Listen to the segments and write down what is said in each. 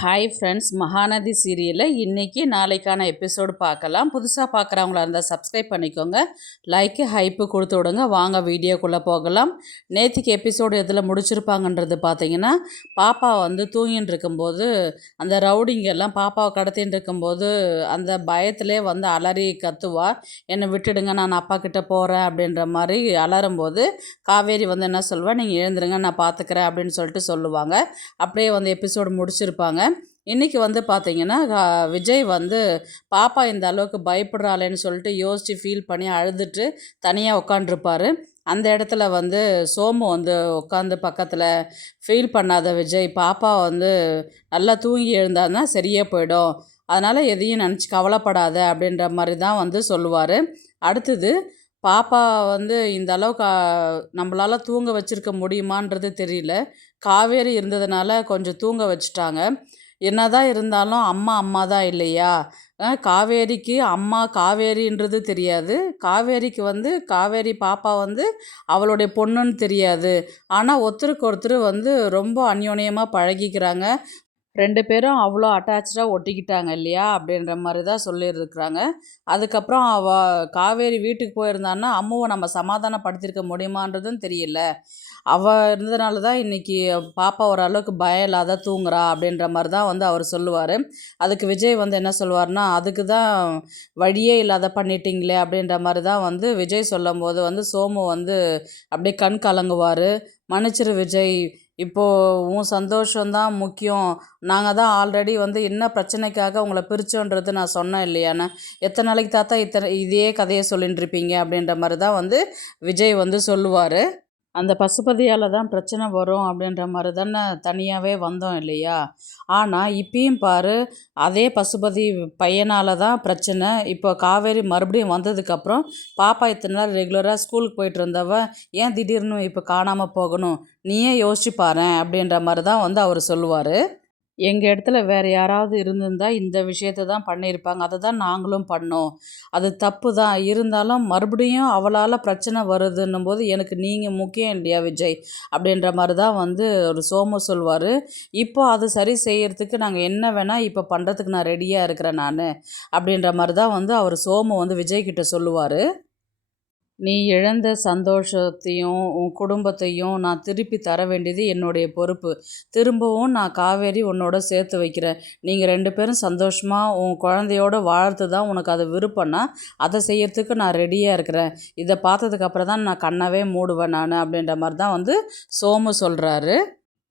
Hi friends, Mahanadi சீரியலில் இன்றைக்கி நாளைக்கான எபிசோடு பார்க்கலாம். புதுசாக பார்க்குறவங்களா இருந்தால் சப்ஸ்கிரைப் பண்ணிக்கோங்க, லைக்கு ஹைப்பு கொடுத்து விடுங்க. வாங்க வீடியோக்குள்ளே போகலாம். நேற்றுக்கு எபிசோடு எதில் முடிச்சிருப்பாங்கன்றது பார்த்தீங்கன்னா, பாப்பா தூங்கின்னு இருக்கும்போது அந்த ரவுடிங்கெல்லாம் பாப்பாவை கடத்தின்னு இருக்கும்போது அந்த பயத்திலே அலறி கத்துவா, என்னை விட்டுடுங்க, நான் அப்பா கிட்டே போகிறேன் அப்படின்ற மாதிரி அலறும்போது காவேரி என்ன சொல்வா, நீங்கள் எழுந்துருங்க, நான் பார்த்துக்கிறேன் அப்படின்னு சொல்லிட்டு சொல்லுவாங்க. அப்படியே எபிசோடு முடிச்சிருப்பாங்க. இன்றைக்கி பார்த்தீங்கன்னா, விஜய் பாப்பா இந்த அளவுக்கு பயப்படுறாளேன்னு சொல்லிட்டு யோசித்து ஃபீல் பண்ணி அழுதுட்டு தனியாக உட்காண்ட்ருப்பார். அந்த இடத்துல சோமு உட்காந்து பக்கத்தில், ஃபீல் பண்ணாத விஜய், பாப்பா நல்லா தூங்கி எழுந்தான்னா சரியே போயிடும், அதனால் எதையும் நினச்சி கவலைப்படாத அப்படின்ற மாதிரி தான் சொல்லுவார். அடுத்தது பாப்பா இந்த அளவுக்கு நம்மளால் தூங்க வச்சுருக்க முடியுமான்றது தெரியல. காவேரி இருந்ததுனால கொஞ்சம் தூங்க வச்சுட்டாங்க. என்னதான் இருந்தாலும் அம்மா அம்மா தான் இல்லையா? காவேரிக்கு அம்மா காவேரின்றது தெரியாது. காவேரிக்கு காவேரி பாப்பா அவளுடைய பொண்ணுன்னு தெரியாது. ஆனால் ஒருத்தருக்கு ஒருத்தர் ரொம்ப அந்யோன்யமாக பழகிக்கிறாங்க. 2 பேரும் அவ்வளோ அட்டாச்சாக ஒட்டிக்கிட்டாங்க இல்லையா? அப்படின்ற மாதிரி தான் சொல்லியிருக்கிறாங்க. அதுக்கப்புறம் காவேரி வீட்டுக்கு போயிருந்தான்னா அம்முவை நம்ம சமாதானப்படுத்தியிருக்க முடியுமான்றதும் தெரியல. அவள் இருந்ததுனால தான் இன்றைக்கி பாப்பா ஓரளவுக்கு பயம் இல்லாத தூங்குறா அப்படின்ற மாதிரி தான் அவர் சொல்லுவார். அதுக்கு விஜய் என்ன சொல்லுவார்னா, அதுக்கு தான் வழியே இல்லாத பண்ணிட்டீங்களே அப்படின்ற மாதிரி தான் விஜய் சொல்லும்போது சோமு அப்படியே கண் கலங்குவார். மன்னிச்சிரு விஜய், இப்போது உன் சந்தோஷம்தான் முக்கியம், நாங்கள் தான் ஆல்ரெடி என்ன பிரச்சனைக்காக உங்களை பிரித்தோன்றது நான் சொன்னேன் இல்லையாண்ணா, எத்தனை நாளைக்கு தாத்தா இதே கதையை சொல்லின்னு இருப்பீங்க அப்படின்ற மாதிரி தான் விஜய் சொல்லுவார். அந்த பசுபதியால் தான் பிரச்சனை வரும் அப்படின்ற மாதிரி தானே தனியாகவே வந்தோம் இல்லையா? ஆனால் இப்பயும் பாரு, அதே பசுபதி பையனால் தான் பிரச்சனை. இப்போ காவேரி மறுபடியும் வந்ததுக்கப்புறம் பாப்பா இத்தனை நாள் ரெகுலராக ஸ்கூலுக்கு போயிட்டு இருந்தவ ஏன் திடீர்னு இப்போ காணாமல் போகணும், நீயே யோசிச்சு பாரேன் அப்படின்ற மாதிரி தான் அவர் சொல்லுவார். எங்கள் இடத்துல வேறு யாராவது இருந்திருந்தால் இந்த விஷயத்தை தான் பண்ணியிருப்பாங்க, அதை தான் நாங்களும் பண்ணோம், அது தப்பு தான், இருந்தாலும் மறுபடியும் அவளால் பிரச்சனை வருதுன்னும் போது எனக்கு நீங்கள் முக்கியம் இல்லையா விஜய் அப்படின்ற மாதிரி தான் ஒரு சோமு சொல்வார். இப்போ அது சரி செய்யறதுக்கு நாங்கள் என்ன வேணால் இப்போ பண்ணுறதுக்கு நான் ரெடியாக இருக்கிறேன் நான் அப்படின்ற மாதிரி தான் அவர் சோமு விஜய்கிட்ட சொல்லுவார். நீ இழந்த சந்தோஷத்தையும் உன் குடும்பத்தையும் நான் திருப்பி தர வேண்டியது என்னுடைய பொறுப்பு. திரும்பவும் நான் காவேரி உன்னோட சேர்த்து வைக்கிறேன். நீங்கள் 2 பேரும் சந்தோஷமாக உன் குழந்தையோட வாழறது தான் உனக்கு அது விருப்பம்னா அதை செய்யறதுக்கு நான் ரெடியாக இருக்கிறேன். இதை பார்த்ததுக்கப்புறம் தான் நான் கண்ணவே மூடுவேன் நான் அப்படின்ற மாதிரி தான் சோமு சொல்கிறாரு.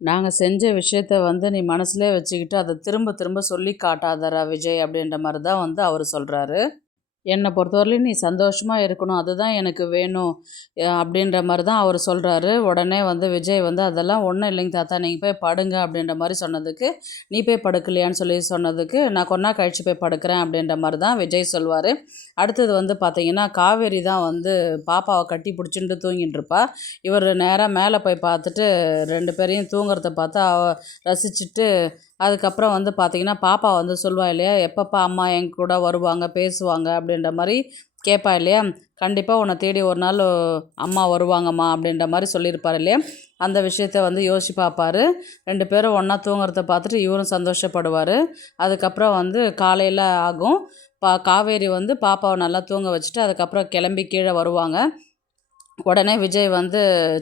நாங்கள் செஞ்ச விஷயத்த நீ மனசுலேயே வச்சுக்கிட்டு அதை திரும்ப திரும்ப சொல்லி காட்டாதரா விஜய் அப்படின்ற மாதிரி தான் அவர் சொல்கிறாரு. என்னை பொறுத்தவரையிலும் நீ சந்தோஷமாக இருக்கணும், அதுதான் எனக்கு வேணும் அப்படின்ற மாதிரி தான் அவர் சொல்கிறாரு. உடனே விஜய் அதெல்லாம் ஒன்றும் இல்லைங்க தாத்தா, நீங்கள் போய் படுங்க அப்படின்ற மாதிரி சொன்னதுக்கு, நீ போய் படுக்கலையான்னு சொல்லி சொன்னதுக்கு, நான் கொஞ்ச கழிச்சு போய் படுக்கிறேன் அப்படின்ற மாதிரி தான் விஜய் சொல்வார். அடுத்தது பார்த்தீங்கன்னா, காவேரி தான் பாப்பாவை கட்டி பிடிச்சிட்டு தூங்கிட்டு இருப்பா. இவர் நேராக மேலே போய் பார்த்துட்டு 2 பேரையும் தூங்குறத பார்த்து ரசிச்சுட்டு, அதுக்கப்புறம் பார்த்தீங்கன்னா, பாப்பா சொல்லுவா இல்லையா, எப்பப்பா அம்மா என் கூட வருவாங்க பேசுவாங்க அப்படின்ற மாதிரி கேட்பா இல்லையா, கண்டிப்பாக உன்னை தேடி ஒரு நாள் அம்மா வருவாங்கம்மா அப்படின்ற மாதிரி சொல்லியிருப்பார் இல்லையா, அந்த விஷயத்த யோசிச்சு பார்ப்பார். 2 பேரும் ஒன்றா தூங்குறத பார்த்துட்டு இவரும் சந்தோஷப்படுவார். அதுக்கப்புறம் காலையில் ஆகும். காவேரி பாப்பாவை நல்லா தூங்க வச்சுட்டு அதுக்கப்புறம் கிளம்பி கீழே வருவாங்க. உடனே விஜய்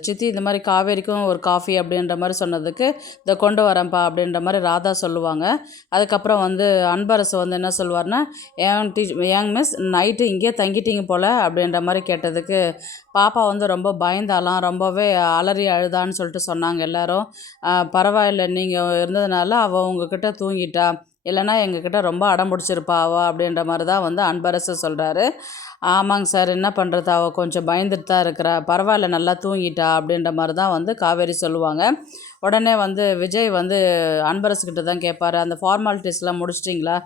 சித்தி இந்த மாதிரி காவேரிக்கும் ஒரு காஃபி அப்படின்ற மாதிரி சொன்னதுக்கு, இதை கொண்டு வரேன்ப்பா அப்படின்ற மாதிரி ராதா சொல்லுவாங்க. அதுக்கப்புறம் அன்பரசு என்ன சொல்லுவார்னா, ஏங் மிஸ் நைட்டு இங்கேயே தங்கிட்டீங்க போல் அப்படின்ற மாதிரி கேட்டதுக்கு, பாப்பா ரொம்ப பயந்தாலாம், ரொம்பவே அலறி அழுதான்னு சொல்லிட்டு சொன்னாங்க எல்லோரும். பரவாயில்ல, நீங்கள் இருந்ததுனால அவள் உங்ககிட்ட தூங்கிட்டா, இல்லைனா எங்ககிட்ட ரொம்ப அடம் பிடிச்சிருப்பா அவள் அப்படின்ற மாதிரி தான் அன்பரசு சொல்கிறாரு. ஆமாங்க சார், என்ன பண்ணுறது, அவள் கொஞ்சம் பயந்துட்டு தான் இருக்கிறா, பரவாயில்ல நல்லா தூங்கிட்டா அப்படின்ற மாதிரி தான் காவேரி சொல்லுவாங்க. உடனே விஜய் அன்பரசுக்கிட்ட தான் கேட்பார், அந்த ஃபார்மாலிட்டிஸ்லாம் முடிச்சிட்டிங்களா,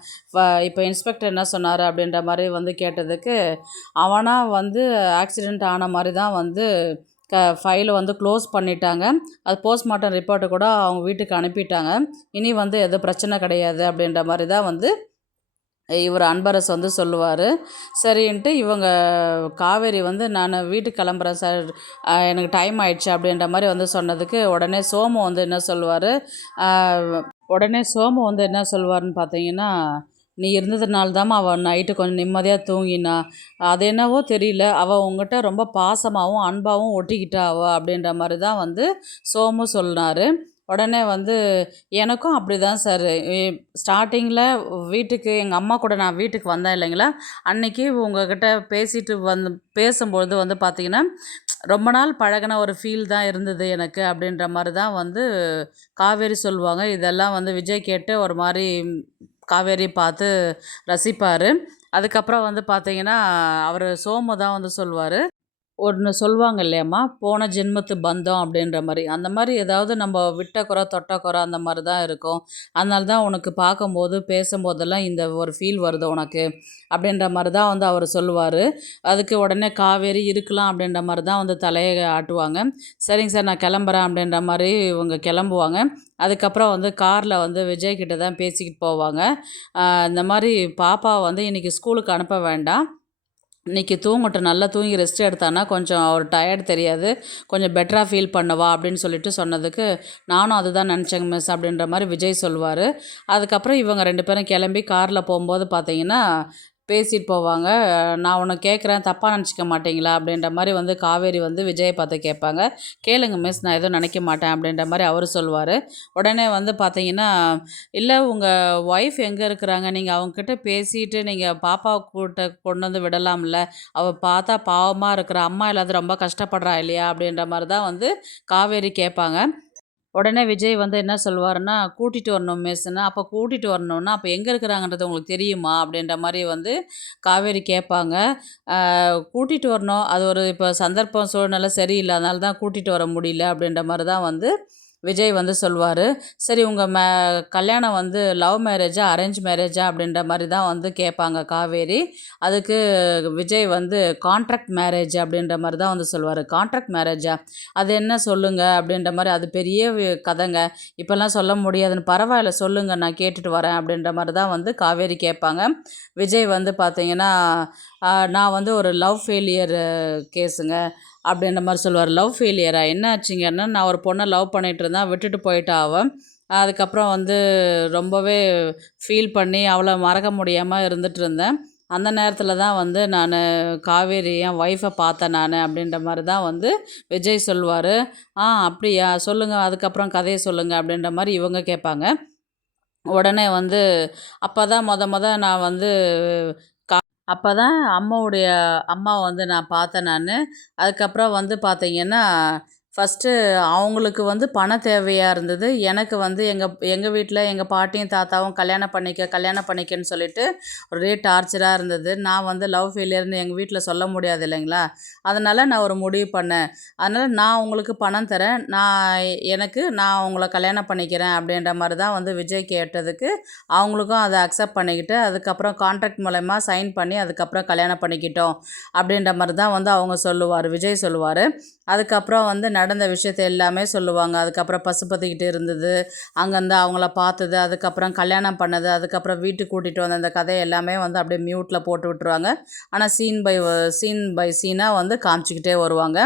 இப்போ இன்ஸ்பெக்டர் என்ன சொன்னார் அப்படின்ற மாதிரி கேட்டதுக்கு, அவனாக ஆக்சிடெண்ட் ஆன மாதிரி தான் ஃபைலை க்ளோஸ் பண்ணிட்டாங்க, அது போஸ்ட்மார்ட்டம் ரிப்போர்ட்டை கூட அவங்க வீட்டுக்கு அனுப்பிட்டாங்க, இனி எதுவும் பிரச்சனை கிடையாது அப்படின்ற மாதிரி தான் இவர் அன்பரசு சொல்லுவார். சரின்ட்டு இவங்க காவேரி நான் வீட்டுக்கு கிளம்புறேன் சார், எனக்கு டைம் ஆயிடுச்சு அப்படின்ற மாதிரி சொன்னதுக்கு, உடனே சோமு என்ன சொல்லுவார், உடனே சோமு வந்து என்ன சொல்வாருன்னு பார்த்தீங்கன்னா, "நீ இருந்ததுனால தாம்மா அவள் நைட்டு கொஞ்சம் நிம்மதியாக தூங்கினா. அது என்னவோ தெரியல, அவள் உன்கிட்ட ரொம்ப பாசமாகவும் அன்பாகவும் ஒட்டிக்கிட்டா அப்படின்ற மாதிரி தான் வந்து சோமு சொன்னார். உடனே வந்து எனக்கும் அப்படி தான் சார். ஸ்டார்டிங்கில் வீட்டுக்கு எங்கள் அம்மா கூட நான் வீட்டுக்கு வந்தேன் இல்லைங்களா, அன்னைக்கு உங்ககிட்ட பேசிட்டு பேசும்பொழுது வந்து பார்த்தீங்கன்னா, ரொம்ப நாள் பழகுன ஒரு ஃபீல் தான் இருந்தது எனக்கு அப்படின்ற மாதிரி தான் வந்து காவேரி சொல்லுவாங்க. இதெல்லாம் வந்து விஜய் கேட்டு ஒரு மாரி காவேரி பார்த்து ரசிப்பார். அதுக்கப்புறம் வந்து பார்த்தீங்கன்னா, அவரு சோமு தான் வந்து சொல்லுவாரு. ஒண்ணு சொல்லுவாங்க இல்லையாம்மா, போன ஜென்மத்து பந்தம் அப்படின்ற மாரி. அந்த மாரி ஏதாவது நம்ம விட்ட குறை, தொட்ட குறை அந்த மாரி தான் இருக்கும். அதனால தான் உனக்கு பார்க்கும்போது, பேசும்போதெல்லாம் இந்த ஒரு ஃபீல் வருது உனக்கு. அப்படின்ற மாரி தான் வந்து அவரு சொல்லுவாரு. அதுக்கு உடனே காவேரி இருக்கலாம் அப்படின்ற மாரி தான் வந்து தலைய ஆட்டுவாங்க. சரிங்க சார் நான் கிளம்புறேன் அப்படின்ற மாரி இவங்க கிளம்புவாங்க. அதுக்கப்புறம் வந்து கார்ல வந்து விஜய் கிட்ட தான் பேசிக்கிட்டு போவாங்க. இந்த மாரி பாப்பாவ வந்து இன்னைக்கு ஸ்கூலுக்கு அனுப்ப வேண்டாம். இன்னைக்கு தூங்கட்டும். நல்லா தூங்கி ரெஸ்ட் எடுத்தான்னா, கொஞ்சம் ஒரு டயர்ட் தெரியாது. கொஞ்சம் பெட்டரா ஃபீல் பண்ணுவா அப்படின்னு சொல்லிட்டு சொன்னதுக்கு, நானும் அதுதான் நினச்சேங்க மிஸ் அப்படின்ற மாரி விஜய் சொல்லுவாரு. அதுக்கப்புறம் இவங்க 2 பேரும் கிளம்பி கார்ல போம்போது பார்த்தீங்கன்னா, பேசிட்டு போவாங்க. "நான் ஒண்ணு கேட்குறேன், தப்பா நினச்சிக்க மாட்டீங்களா?" அப்படின்ற மாரி வந்து காவேரி வந்து விஜய பார்த்து கேட்பாங்க. "கேளுங்க மிஸ், நான் எதுவும் நினைக்க மாட்டேன்." அப்படின்ற மாரி அவரு சொல்லுவாரு. உடனே வந்து பார்த்தீங்கன்னா, "இல்ல உங்க ஒய்ஃப் எங்க இருக்கிறாங்க? நீங்க அவங்ககிட்ட பேசிட்டு நீங்க பாப்பாவ கொண்டு வந்து விடலாம்ல. அவ பார்த்தா பாவமா இருக்கிறா. அம்மா இல்லாத ரொம்ப கஷ்டப்படுறா இல்லையா?" அப்படின்ற மாரி தான் வந்து காவேரி கேட்பாங்க. உடனே விஜய் வந்து என்ன சொல்லுவாருன்னா, "கூட்டிட்டு வரணும் மிஸ்ன்னா." "அப்போ கூட்டிட்டு வரணும்னா, அப்போ எங்க இருக்கிறாங்கன்றது உங்களுக்கு தெரியுமா?" அப்படின்ற மாரி வந்து காவேரி கேட்பாங்க. கூட்டிட்டு வரணும். அது ஒரு இப்போ சந்தர்ப்பம், சூழ்நிலை சரியில்ல. அதனால தான் கூட்டிட்டு வர முடியல அப்படின்ற மாரி தான் வந்து விஜய் வந்து சொல்வாரு. சரி உங்க கல்யாணம் வந்து லவ் மேரேஜா? அரேஞ்ச் மேரேஜா? அப்படின்ற மாரி தான் வந்து கேட்பாங்க காவேரி. அதுக்கு விஜய் வந்து கான்ட்ராக்ட் மேரேஜ் அப்படின்ற மாரி தான் வந்து சொல்லுவாரு. "கான்ட்ராக்ட் மேரேஜா? அது என்ன சொல்லுங்க?" அப்படின்ற மாரி, "அது பெரிய கதைங்க. இப்போலாம் சொல்ல முடியாதுன்னு." "பரவாயில்ல சொல்லுங்க, நான் கேட்டுட்டு வரேன்." அப்படின்ற மாரி தான் வந்து காவேரி கேட்பாங்க. விஜய் வந்து பார்த்தீங்கன்னா, நான் வந்து ஒரு லவ் ஃபெயிலியர் கேஸுங்க." அப்படின்ற மாரி சொல்லுவாரு. "லவ் ஃபெயிலியரா? என்ன ஆச்சுங்கன்னா, நான் ஒரு பொண்ண லவ் பண்ணிட்டு இருந்தேன். விட்டுட்டு போயிட்டா அவ. அதுக்கப்புறம் வந்து ரொம்பவே ஃபீல் பண்ணி அவள மறக்க முடியாம இருந்துட்டு இருந்தேன். அந்த நேரத்தில தான் வந்து நானு காவேரி என் ஒய்ஃப பார்த்தேன் நானு." அப்படின்ற மாரி தான் வந்து விஜய் சொல்லுவாரு. அப்படியா? சொல்லுங்க. அதுக்கப்புறம் கதைய சொல்லுங்க." அப்படின்ற மாரி இவங்க கேட்பாங்க. உடனே வந்து அப்பதான் மொத நான் வந்து அப்பதான் அம்மாவ வந்து நான் பார்த்தேன் நானு. அதுக்கப்புறம் வந்து பார்த்தீங்கன்னா, ஃபர்ஸ்ட்டு அவங்களுக்கு வந்து பண தேவையா இருந்தது. எனக்கு வந்து எங்க எங்க வீட்ல எங்க பாட்டியும், தாத்தாவும் கல்யாணம் பண்ணிக்கன்னு சொல்லிட்டு ஒரே டார்ச்சரா இருந்தது. நான் வந்து லவ் ஃபெயிலியர்ன்னு எங்க வீட்ல சொல்ல முடியாது இல்லைங்களா? அதனால நான் ஒரு முடிவு பண்ணேன். அதனால நான் உங்களுக்கு பணம் தரேன். நான் உங்கள கல்யாணம் பண்ணிக்கிறேன் அப்படின்ற மாரி தான் வந்து விஜய் கேட்டதுக்கு, அவங்களுக்கும் அத அக்செப்ட் பண்ணிக்கிட்டு, அதுக்கப்புறம் கான்ட்ராக்ட் மூலியமா சைன் பண்ணி, அதுக்கப்புறம் கல்யாணம் பண்ணிக்கிட்டோம். அப்படின்ற மாரி தான் வந்து விஜய் சொல்லுவாரு. அதுக்கப்புறம் வந்து நடந்த விஷயத்த எல்லாமே சொல்லுவாங்க. அதுக்கப்புறம் பசுபதிக்கிட்ட இருந்தது, அங்கருந்து அவங்கள பார்த்தது, அதுக்கப்புறம் கல்யாணம் பண்ணது, அதுக்கப்புறம் வீட்டுக்கு கூட்டிட்டு வந்த அந்த கதை எல்லாமே வந்து அப்படியே மியூட்ல போட்டு விட்டுருவாங்க. ஆனா சீன் பை சீனா வந்து காமிச்சுக்கிட்டே வருவாங்க.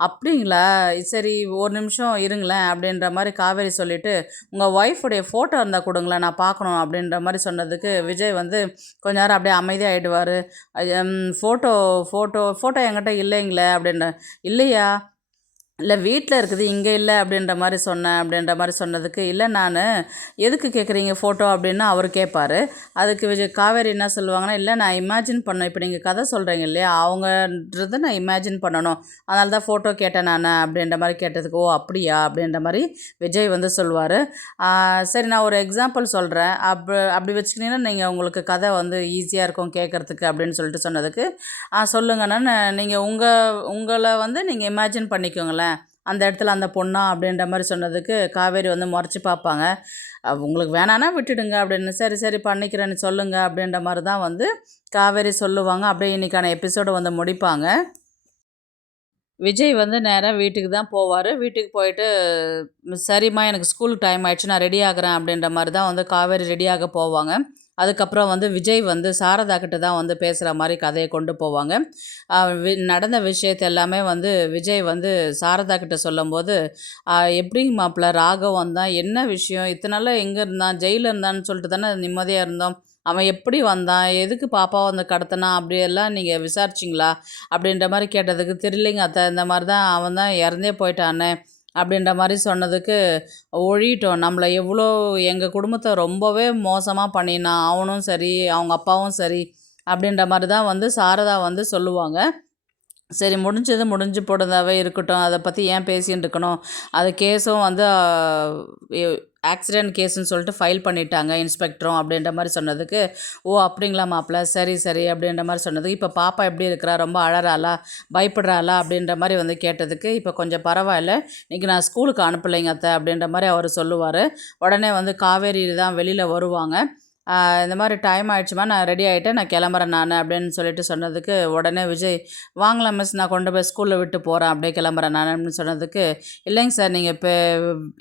"அப்படிங்களா? சரி ஒரு நிமிஷம் இருங்களேன்." அப்படின்ற மாரி காவேரி சொல்லிட்டு, "உங்க ஒய்ஃபுடைய ஃபோட்டோ இருந்தா குடுங்களேன், நான் பார்க்கணும்." அப்படின்ற மாரி சொன்னதுக்கு, விஜய் வந்து கொஞ்ச நேரம் அப்படியே அமைதியாயிடுவாரு. "ஃபோட்டோ ஃபோட்டோ ஃபோட்டோ என்கிட்ட இல்லைங்களே." அப்படின்னேன். "இல்லையா? இல்ல வீட்ல இருக்குது, இங்க இல்ல." அப்படின்ற மாரி சொன்னேன். அப்படின்ற மாரி சொன்னதுக்கு, "இல்ல நானு எதுக்கு கேட்குறீங்க ஃபோட்டோ?" அப்படின்னு அவரு கேட்பாரு. அதுக்கு காவேரி என்ன சொல்லுவாங்கன்னா, "இல்ல நான் இமேஜின் பண்ணேன். இப்ப நீங்க கதை சொல்றீங்க இல்லையா? அவங்கன்றத நான் இமேஜின் பண்ணணும். அதனால தான் ஃபோட்டோ கேட்டேன் நானு." அப்படின்ற மாரி கேட்டதுக்கு, "ஓ! அப்படியா?" அப்படின்ற மாரி விஜய் வந்து சொல்லுவாரு. சரி நான் ஒரு எக்ஸாம்பிள் சொல்றேன். அப்படி வச்சுக்கிட்டீங்கன்னா, உங்களுக்கு கதை வந்து ஈஸியா இருக்கும் கேட்கறதுக்கு." அப்படின்னு சொல்லிட்டு சொன்னதுக்கு, சொல்லுங்கண்ணா. நீங்க உங்கள வந்து நீங்க இமேஜின் பண்ணிக்கோங்களேன். அந்த இடத்துல அந்த பொண்ணா?" அப்படின்ற மாரி சொன்னதுக்கு, காவேரி வந்து மொறச்சு பார்ப்பாங்க. உங்களுக்கு வேணான்னா விட்டுடுங்க." அப்படின்னு. "சரி, சரி பண்ணிக்கிறேன்னு சொல்லுங்க." அப்படின்ற மாரி தான் வந்து காவேரி சொல்லுவாங்க. அப்படியே இன்னைக்கான எபிசோட வந்து முடிப்பாங்க. விஜய் வந்து நேரா வீட்டுக்கு தான் போவாரு. வீட்டுக்கு போயிட்டு, "சரிம்மா எனக்கு ஸ்கூலுக்கு டைம் ஆயிடுச்சு. நான் ரெடி ஆகுறேன்." அப்படின்ற மாரி தான் வந்து காவேரி ரெடியாக போவாங்க. அதுக்கப்புறம் வந்து விஜய் வந்து சாரதா கிட்ட தான் வந்து பேசுகிற மாதிரி கதையை கொண்டு போவாங்க. நடந்த விஷயத்த எல்லாமே வந்து விஜய் வந்து சாரதா கிட்ட சொல்லும்போது, எப்படிங்க மாப்பிள்ள ராகவ் வந்தான், என்ன விஷயம், இத்தனை நாளாக எங்கே இருந்தான், ஜெயிலில் இருந்தான்னு சொல்லிட்டு தானே நிம்மதியாக இருந்தோம், அவன் எப்படி வந்தான், எதுக்கு பாப்பாவை வந்து கடத்தினான், அப்படியெல்லாம் நீங்கள் விசாரிச்சிங்களா அப்படின்ற மாதிரி கேட்டதுக்கு, தெரியலைங்க அத்தை, இந்த மாதிரி தான் அவன் தான் இறந்தே போயிட்டானே அப்படின்ற மாதிரி சொன்னதுக்கு, ஒழிட்டோம் நம்மளை எவ்வளோ எங்கள் குடும்பத்தை ரொம்பவே மோசமாக பண்ணினான், அவனும் சரி அவங்க அப்பாவும் சரி அப்படின்ற மாதிரி தான் வந்து சாரதா வந்து சொல்லுவாங்க. சரி, முடிஞ்சது முடிஞ்சு போனதாவே இருக்கட்டும், அதை பற்றி ஏன் பேசின்னு இருக்கணும், அது கேஸும் வந்து ஆக்சிடெண்ட் கேஸுன்னு சொல்லிட்டு ஃபைல் பண்ணிட்டாங்க இன்ஸ்பெக்டரும் அப்படின்ற மாதிரி சொன்னதுக்கு, ஓ அப்படிங்களா மாப்பிள்ள, சரி சரி அப்படின்ற மாதிரி சொன்னதுக்கு, இப்போ பாப்பா எப்படி இருக்கிறா, ரொம்ப அழறாளா, பயப்படுறாளா அப்படின்ற மாதிரி வந்து கேட்டதுக்கு, இப்போ கொஞ்சம் பரவாயில்ல, இன்றைக்கி நான் ஸ்கூலுக்கு அனுப்பலைங்க அத்தை அப்படின்ற மாதிரி அவர் சொல்லுவார். உடனே வந்து காவேரி தான் வெளியில் வருவாங்க. இந்த மாதிரி டைம் ஆகிடுச்சுமா, நான் ரெடி ஆகிட்டேன், நான் கிளம்புறேன் நான் அப்படின்னு சொல்லிட்டு சொன்னதுக்கு, உடனே விஜய், வாங்கலாம் மிஸ், நான் கொண்டு போய் ஸ்கூலில் விட்டு போகிறேன், அப்படியே கிளம்புறேன் நான் அப்படின்னு சொன்னதுக்கு, இல்லைங்க சார், நீங்கள் இப்போ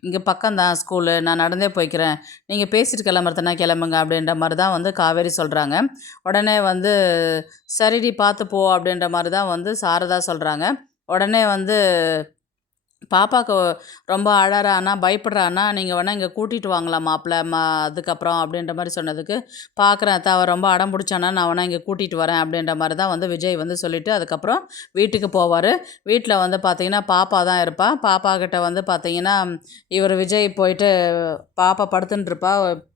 இங்கே பக்கம்தான் ஸ்கூலு, நான் நடந்தே போய்க்கிறேன், நீங்கள் பேசிட்டு கிளம்புறதுனா கிளம்புங்க அப்படின்ற மாதிரி தான் வந்து காவேரி சொல்கிறாங்க. உடனே வந்து சரிடி பார்த்து போ அப்படின்ற மாதிரி தான் வந்து சாரதா சொல்கிறாங்க. உடனே வந்து பாப்பாவுக்கு ரொம்ப அழறானா, பயப்படுறானா, நீங்கள் வேணால் இங்கே கூட்டிகிட்டு வாங்கலாம் மாப்பிள்ள அதுக்கப்புறம் அப்படின்ற மாதிரி சொன்னதுக்கு, பார்க்குறேன் அத்தை, அவன் ரொம்ப அடம் பிடிச்சானா, நான் வேணால் இங்கே கூட்டிகிட்டு வரேன் அப்படின்ற மாதிரி தான் வந்து விஜய் வந்து சொல்லிவிட்டு அதுக்கப்புறம் வீட்டுக்கு போவார். வீட்டில் வந்து பார்த்திங்கன்னா பாப்பா தான் இருப்பாள். பாப்பா கிட்ட வந்து பார்த்திங்கன்னா இவர் விஜய் போயிட்டு, பாப்பா படுத்துன்னு இருப்பா,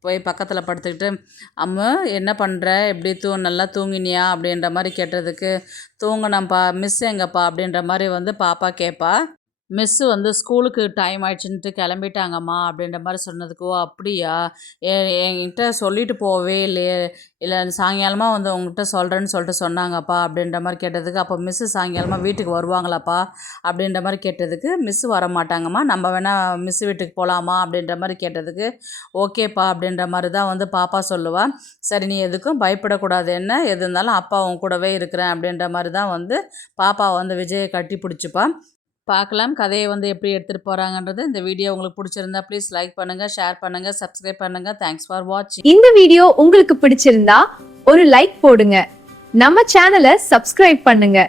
போய் பக்கத்தில் படுத்துக்கிட்டு, அம்மு என்ன பண்ணுற, எப்படி நல்லா தூங்கினியா அப்படின்ற மாதிரி கேட்டதுக்கு, தூங்கினேன்ப்பா, மிஸ் எங்கப்பா அப்படின்ற மாதிரி வந்து பாப்பா கேட்பா. மிஸ்ஸு வந்து ஸ்கூலுக்கு டைம் ஆயிடுச்சுன்ட்டு கிளம்பிட்டாங்கம்மா அப்படின்ற மாதிரி சொன்னதுக்கு, ஓ அப்படியா, என்கிட்ட சொல்லிட்டு போகவே இல்லையே, இல்லை சாயங்காலமாக வந்து உங்ககிட்ட சொல்கிறேன்னு சொல்லிட்டு சொன்னாங்கப்பா அப்படின்ற மாதிரி கேட்டதுக்கு, அப்போ மிஸ்ஸு சாயங்காலமாக வீட்டுக்கு வருவாங்களாப்பா அப்படின்ற மாதிரி கேட்டதுக்கு, மிஸ்ஸு வர மாட்டாங்கம்மா, நம்ம வேணால் மிஸ்ஸு வீட்டுக்கு போகலாமா அப்படின்ற மாதிரி கேட்டதுக்கு, ஓகேப்பா அப்படின்ற மாதிரி தான் வந்து பாப்பா சொல்லுவாள். சரி, நீ எதுக்கும் பயப்படக்கூடாது, என்ன எது இருந்தாலும் அப்பா உன் கூடவே இருக்கிறேன் அப்படின்ற மாதிரி தான் வந்து பாப்பா வந்து விஜயை கட்டி பிடிச்சிப்பா. பார்க்கலாம் கதையை வந்து எப்படி எடுத்துகிட்டு போகிறாங்கன்றது. இந்த வீடியோ உங்களுக்கு பிடிச்சிருந்தா ப்ளீஸ் லைக் பண்ணுங்கள், ஷேர் பண்ணுங்கள், சப்ஸ்கிரைப் பண்ணுங்கள். தேங்க்ஸ் ஃபார் வாட்சிங். இந்த வீடியோ உங்களுக்கு பிடிச்சிருந்தா ஒரு லைக் போடுங்க, நம்ம சேனலை சப்ஸ்கிரைப் பண்ணுங்க.